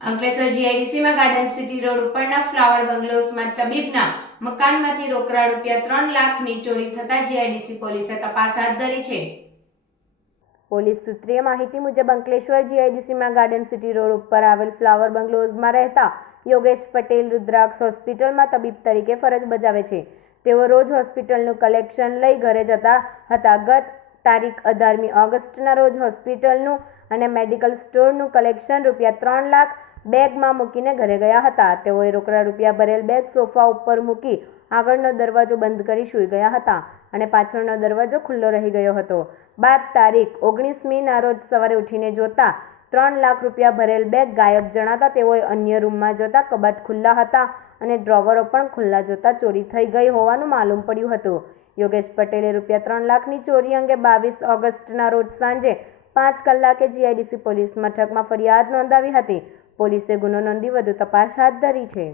Ankleshwar જીઆઈડીસીમાં garden city road ઉપરના flower બંગલોઝમાં તબીબના મકાનમાંથી રોકડા ₹3 લાખની ચોરી થતા જીઆઈડીસી પોલીસે તપાસ હાથ ધરી છે। પોલીસ સૂત્રીય માહિતી મુજબ અંકલેશ્વર જીઆઈડીસીમાં ગાર્ડન સિટી રોડ ઉપર આવેલ ફ્લાવર બંગલોઝમાં રહેતા યોગેશ પટેલ રુદ્રાક્ષ હોસ્પિટલમાં તબીબ તરીકે ફરજ બજાવે છે। તેઓ રોજ હોસ્પિટલનું કલેક્શન લઈ ઘરે જતા હતા। ગત તારીખ 18મી ઓગસ્ટના રોજ હોસ્પિટલનું અને મેડિકલ સ્ટોરનું કલેક્શન ₹3 લાખ બેગમાં મૂકીને ઘરે ગયા હતા। તેઓએ રોકડા રૂપિયા ભરેલ બેગ સોફા ઉપર મૂકી આગળનો દરવાજો બંધ કરી સૂઈ ગયા હતા અને પાછળનો દરવાજો ખુલ્લો રહી ગયો હતો। બાદ તારીખ 19મીના રોજ સવારે ઉઠીને જોતા ₹3 લાખ ભરેલ બેગ ગાયબ જણાતા તેઓએ અન્ય રૂમમાં જોતા કબાટ ખુલ્લા હતા અને ડ્રોવરો પણ ખુલ્લા જોતા ચોરી થઈ ગઈ હોવાનું માલુમ પડ્યું હતું। યોગેશ પટેલે ₹3 લાખની ચોરી અંગે 22 ઓગસ્ટના રોજ સાંજે 5 કલાકે જીઆઈડીસી પોલીસ મથકમાં ફરિયાદ નોંધાવી હતી। પોલીસે ગુનો નોંધી વધુ તપાસ હાથ ધરી છે।